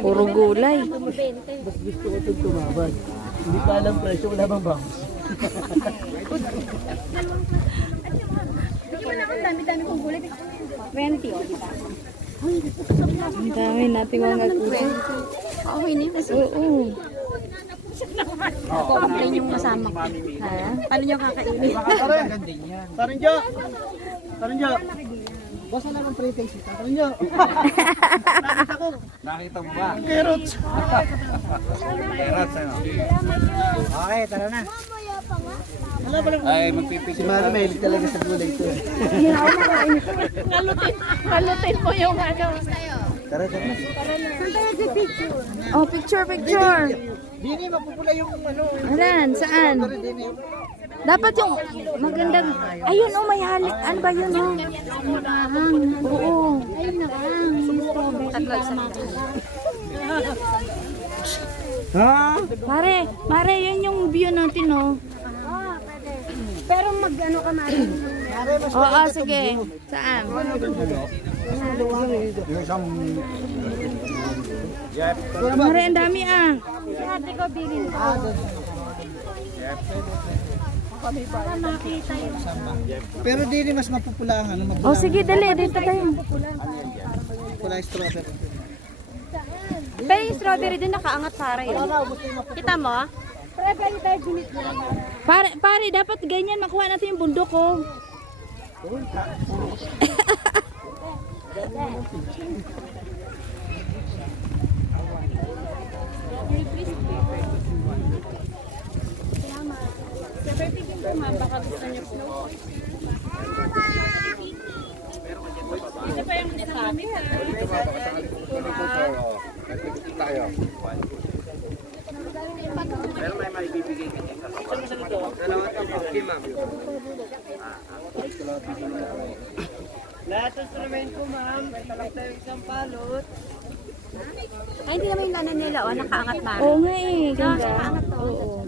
Puro gulay. Mas gusto ko itong tumabas. Hindi pa alam presyo, wala bang bangus? Hindi man ako dami-dami kong gulay. 20, o diba? Ang dami nating mga gulay. Okay na yun. Oo. Complain yung kasama ko. Ha? Paano nyo kakainin? Tarinjo! Tarinjo! Basta lang ang pre-taste. Tarinjo! Nakita mo ba? Carrots! Carrots, ano? Okay, tara na. Ay, magpipisi. Si Mara mahilig talaga sa gulay ito. Malutin mo yung ano. Tara, tara. Oh, picture. Dini, mapupula yung ano. Aran, saan? Dapat yung magandang... Ayun, oh, may halik. Ano ba yun, oh? Oo. Ayun na lang. Tatlo isa. Ha? Mare, yun yung view natin, oh. Pero mag-ano ka Mari? Oo, sige. Saan? Yung isang... Mare, ang dami, ah. Ate ko bilin ko. Para makita yun. Pero dini mas mapupula ang ano. Oh, sige, dali. Dito tayo. Mapupula yung strawberry. Pero yung strawberry din nakaangat para yun. Kita mo? Strawberry tayo ginit lang. Pare, dapat ganyan. Makuha natin yung bundok, oh. Tayo. Pero may maibibigay ka niya. Okay, ma'am. Lahat ng instrument ko, ma'am. May talak tayo isang palot. Ay, hindi naman yung lanan nila. O, nakaangat Mari. Oo nga, eh. Ganda. Nakaangat to. Oo.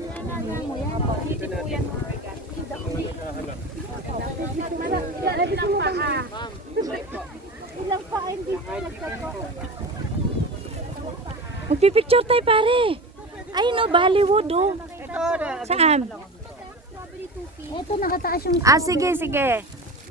Ilang pa hindi nagtagpo. Magpipicture tayo, pare. Ayun, oh, Bollywood, oh. Saan? Ito, nakataas yung Ah, sige.